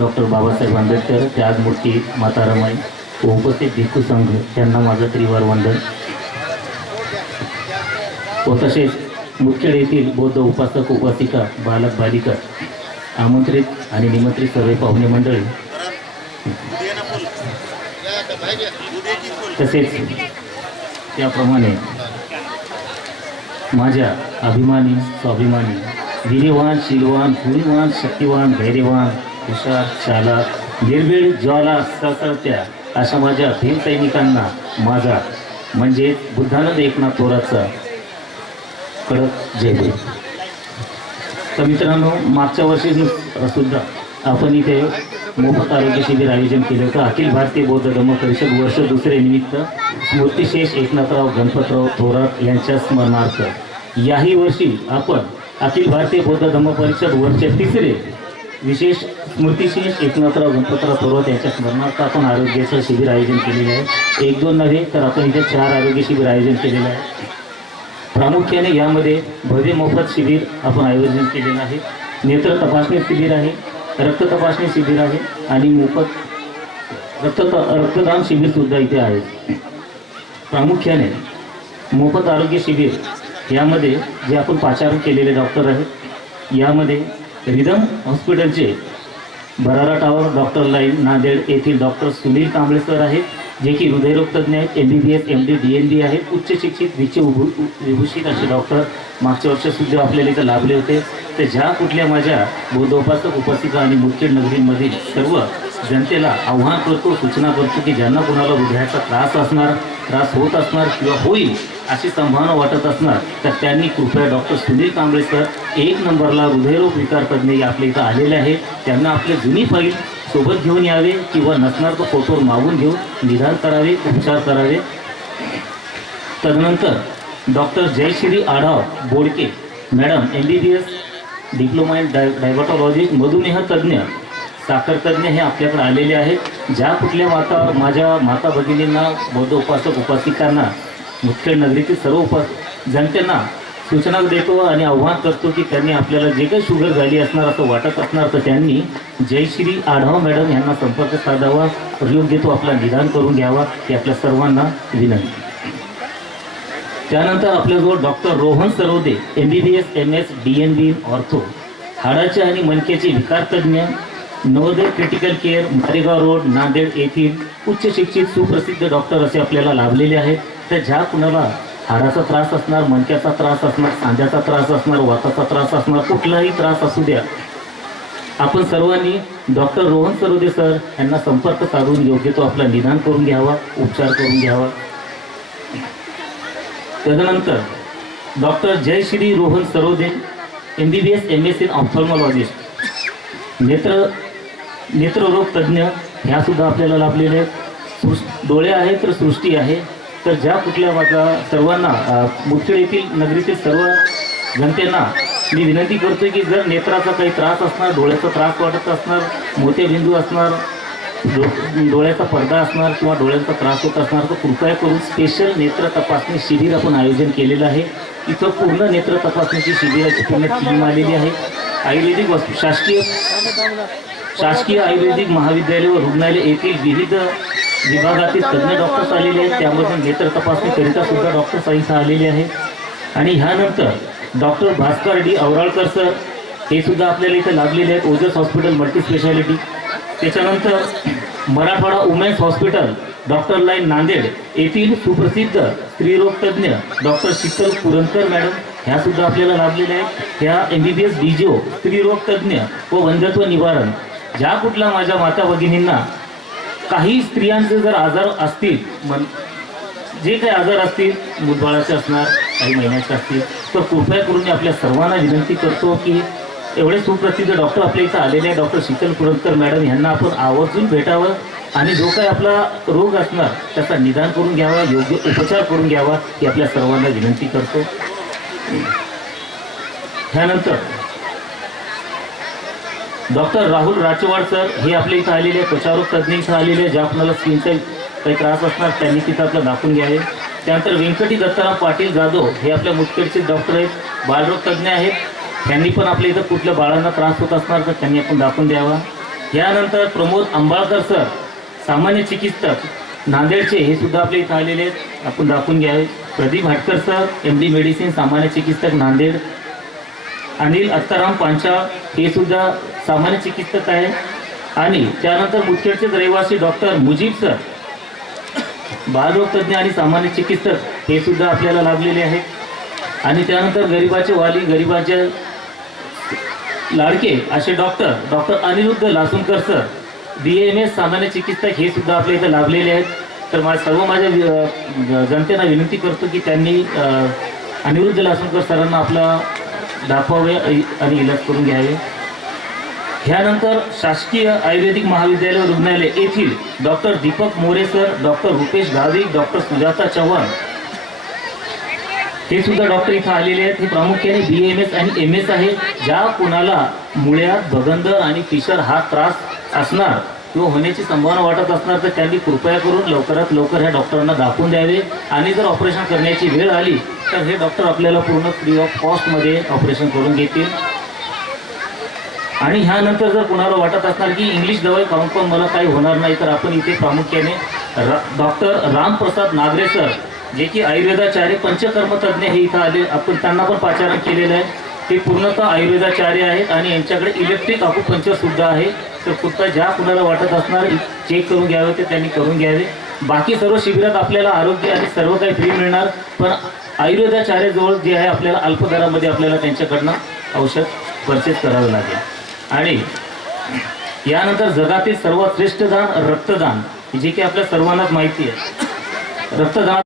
Doctor Babasaheb Ambedkar त्यागमूर्ती मूर्ती रमाई व उपस्थित भिक्खू संघ यांना माझं त्रिवार वंदन. व तसेच मुखेड येथील बौद्ध उपासक उपासिका बालक बालिका आमंत्रित आणि निमंत्रित सर्व पाहुणे मंडळी तसेच त्याप्रमाणे माझ्या अभिमानी स्वाभिमानी वीर्यवान शीलवान गुणवान शक्तिवान धैर्यवान हुशार चालक निर्भीड ज्वाला सळसळत्या अशा माझ्या भीम सैनिकांना माझा म्हणजे बुद्धानंद एकनाथ थोराचा कडक जय तर मित्रांनो मागच्या वर्षी सुद्धा आपण इथे मोफत आरोग्य शिबिर आयोजन केलं होतं. अखिल भारतीय बौद्ध धर्म परिषद वर्ष दुसरे निमित्त स्मृतिशेष एकनाथराव गणपतराव थोरात यांच्या स्मरणार्थ याही वर्षी आपण अखिल भारतीय बौद्ध धर्म परिषद वर्ष तिसरे विशेष स्मृतिशेष एकनाथराव गणपतराव पर्वत यांच्या स्मरणार्थ आपण आरोग्याचं शिबिर आयोजन केलेलं आहे. एक दोन नव्हे तर आपण इथे चार आरोग्य शिबिर आयोजन केलेलं आहे. प्रामुख्याने यामध्ये भव्य मोफत शिबिर आपण आयोजन केलेलं आहे. नेत्र तपासणी शिबिर आहे रक्त तपासणी शिबिर आहे आणि मोफत रक्त रक्तदान शिबिर सुद्धा इथे आहे. प्रामुख्याने मोफत आरोग्य शिबिर यामध्ये जे आपण पाचारण केलेले डॉक्टर आहेत यामध्ये रिदम हॉस्पिटलचे Bharara tower doctor lane Nanded येथील डॉक्टर सुनील कांबळे सर आहेत जे की हृदयरोग तज्ज्ञ आहेत M B B S M D D N D आहेत. उच्च शिक्षित विचे उभू विभूषित असे डॉक्टर मागच्या वर्षसुद्धा आपल्याला इथं लाभले होते. तर ज्या कुठल्या माझ्या बौद्धोपासक उपासिका आणि मुख्य नगरीमधील सर्व जनतेला आव्हान करतो सूचना करतो की ज्यांना कुणाला हृदयाचा त्रास असणार त्रास होत असणार किंवा होईल अशी संभावना वाटत असणार तर त्यांनी कृपया डॉक्टर सुनील कांबळे सर एक नंबरला हृदयरोग विकार तज्ज्ञ आपल्या इथं आलेले आहे त्यांना आपले जुनी फाईल सोबत घेऊन यावे किंवा नसणार तो फोटोवर मागून घेऊन निदान करावे उपचार करावे. तदनंतर doctor Jayashree Adhav Bodke madam M B B S diploma in dia diabetology मधुमेह तज्ज्ञ साखरतज्ञ हे आपल्याकडे आलेले आहेत. ज्या कुठल्या माता माझ्या माता भगिनींना बौद्ध उपासक उपासिकांना मुदखेड नगरीतील सर्व उपास जनतेना सूचना देतो आणि आव्हान करतो की त्यांनी आपल्याला जे काही शुगर झाली असणार असं वाटत असणार तर त्यांनी जयश्री आढाव मॅडम यांना संपर्क साधावा योग्य तो आपला निदान करून घ्यावा ही आपल्या सर्वांना विनंती. त्यानंतर आपल्याजवळ doctor Rohan Sarode M B B S M S D N B ortho हाडाचे आणि मनकेचे विकारतज्ञ Navodaya critical care Maregaon road Nanded येथील उच्च शिक्षित सुप्रसिद्ध डॉक्टर असे आपल्याला लाभलेले आहेत. तर ज्या कुणाला हाडाचा त्रास असणार मणक्याचा त्रास असणार सांध्याचा त्रास असणार वाताचा त्रास असणार कुठलाही त्रास असू द्या आपण सर्वांनी डॉक्टर रोहन सरोदे सर यांना संपर्क साधून योग्य तो आपला निदान करून घ्यावा उपचार करून घ्यावा. त्यानंतर doctor Jayashree Rohan Sarode M B B S M S in ophthalmologist नेत्र नेत्ररोग तज्ज्ञ ह्यासुद्धा आपल्याला लाभलेले आहेत. सृष् डोळे आहेत तर सृष्टी आहे. तर ज्या कुठल्या माझ्या सर्वांना अ, मुदखेड येथील नगरीतील सर्व जनतेना मी विनंती करतो की जर नेत्राचा काही त्रास असणार डोळ्याचा त्रास वाटत असणार मोतेबिंदू असणार डो- डोळ्याचा पडदा असणार किंवा डोळ्यांचा त्रास होत असणार तर कृपया करून स्पेशल नेत्र तपासणी शिबिर आपण आयोजन केलेलं आहे. इथं पूर्ण नेत्र तपासणीची शिबिराची पूर्ण टीम आलेली आहे. आयुर्वेदिक वस्तू शासकीय शासकीय आयुर्वेदिक महाविद्यालय व रुग्णालय येथील विविध विभागातील तज्ज्ञ डॉक्टर्स आलेले आहेत त्यामध्ये नेत्र तपासणीकरिता सुद्धा डॉक्टर्स इथं आलेले आहेत. आणि ह्यानंतर doctor Bhaskar D Auralkar sir हे सुद्धा आपल्याला इथं लाभलेले आहेत ओजस हॉस्पिटल मल्टी स्पेशालिटी त्याच्यानंतर Marathwada women's hospital doctor lane Nanded येथील सुप्रसिद्ध स्त्रीरोग तज्ज्ञ डॉक्टर शीतल पुरंकर मॅडम ह्या सुद्धा आपल्याला लाभलेल्या आहेत. ह्या M B B S D G O स्त्रीरोग तज्ज्ञ व वंध्यत्व निवारण. ज्या कुठल्या माझ्या माता भगिनींना काही स्त्रियांचे जर आजार असतील मन जे काही आजार असतील मुदबाळाचे असणार काही महिन्याचे असतील तर कृपया करून मी आपल्या सर्वांना विनंती करतो की एवढे सुप्रसिद्ध डॉक्टर आपल्या इथं आलेले आहे डॉक्टर शीतल पुरंदकर मॅडम यांना आपण आवर्जून भेटावं आणि जो काही आपला रोग असणार त्याचा निदान करून घ्यावा योग्य उपचार करून घ्यावा ही आपल्या सर्वांना विनंती करतो. त्यानंतर डॉक्टर राहुल राचवाड सर हे आपल्या इथं आलेले त्वचारोग तज्ज्ञ इथं आलेले आहे ज्या आपल्याला स्किनचा काही त्रास असणार त्यांनी तिथं आपलं दाखवून घ्यावे. त्यानंतर व्यंकटी दत्ताराम पाटील जाधव हे आपल्या मुदखेडचे डॉक्टर आहेत बालरोग तज्ज्ञ आहेत. त्यांनी पण आपल्या इथं कुठल्या बाळांना त्रास होत असणार तर त्यांनी आपण दाखवून द्यावा. यानंतर प्रमोद अंबाळकर सर सामान्य चिकित्सक नांदेडचे हे सुद्धा आपले इथं आलेले आहेत. आपण दाखवून घ्यावे. Pradeep Bhatkar sir M D medicine सामान्य चिकित्सक नांदेड. अनिल अत्ताराम पांचाळ हे सुद्धा सामान्य चिकित्सक आहे. आणि त्यानंतर मुदखेडचेच रहिवासी डॉक्टर मुजीब सर. बालरोगतज्ञ आणि सामान्य चिकित्सक हे सुद्धा आपल्याला लाभलेले आहेत. आणि त्यानंतर गरिबाचे वाली गरिबाचे लाडके असे doctor doctor Aniruddh Lasunkar sir. B M S सामान्य चिकित्सक हे सुद्धा आपल्या इथे लाभलेले आहेत. तर माझ्या सर्व माझ्या जनतेला विनंती करतो की त्यांनी अनिरुद्ध लासुनकर सरांना आपला दाखवावे आणि इलाज करून घ्यावे. ह्यानंतर शासकीय आयुर्वेदिक महाविद्यालय रुग्णालय येथील doctor Deepak Morekar doctor Rupesh Gavi doctor Sujata Chavan. हे सुद्धा डॉक्टर इथं आलेले आहेत. हे प्रामुख्याने बी एम एस आणि एम एस आहे ज्या कुणाला मुळ्यात भगंदर आणि फिशर हा त्रास असणार किंवा होण्याची संभावना वाटत असणार तर त्यांनी कृपया करून लवकरात लवकर ह्या डॉक्टरांना दाखवून द्यावे. आणि जर ऑपरेशन करण्याची वेळ आली तर हे डॉक्टर आपल्याला पूर्ण फ्री ऑफ कॉस्टमध्ये ऑपरेशन करून घेतील. आणि ह्यानंतर जर कुणाला वाटत असणार की इंग्लिश दवाई खाऊन पण मला काही होणार नाही तर आपण इथे प्रामुख्याने रा डॉक्टर रामप्रसाद नागरे सर जे की आयुर्वेदाचार्य पंचकर्मतज्ञ हे इथं आले. आपण त्यांना पण पाचारण केलेलं आहे. ते पूर्णतः आयुर्वेदाचार्य आहेत आणि यांच्याकडे इलेक्ट्रिक अकुपंचर सुद्धा आहे. तर फक्त ज्या कुणाला वाटत असणार चेक करून घ्यावे ते त्यांनी करून घ्यावे. बाकी सर्व शिबिरात आपल्याला आरोग्य आणि सर्व काही फ्री मिळणार पण आयुर्वेदाचार्यजवळ जे आहे आपल्याला अल्प दरामध्ये आपल्याला त्यांच्याकडनं औषध परचेस करावं लागेल. आणि यानंतर जगातील सर्वात श्रेष्ठ दान रक्तदान जे की आपल्या सर्वांनाच माहिती आहे. रक्तदान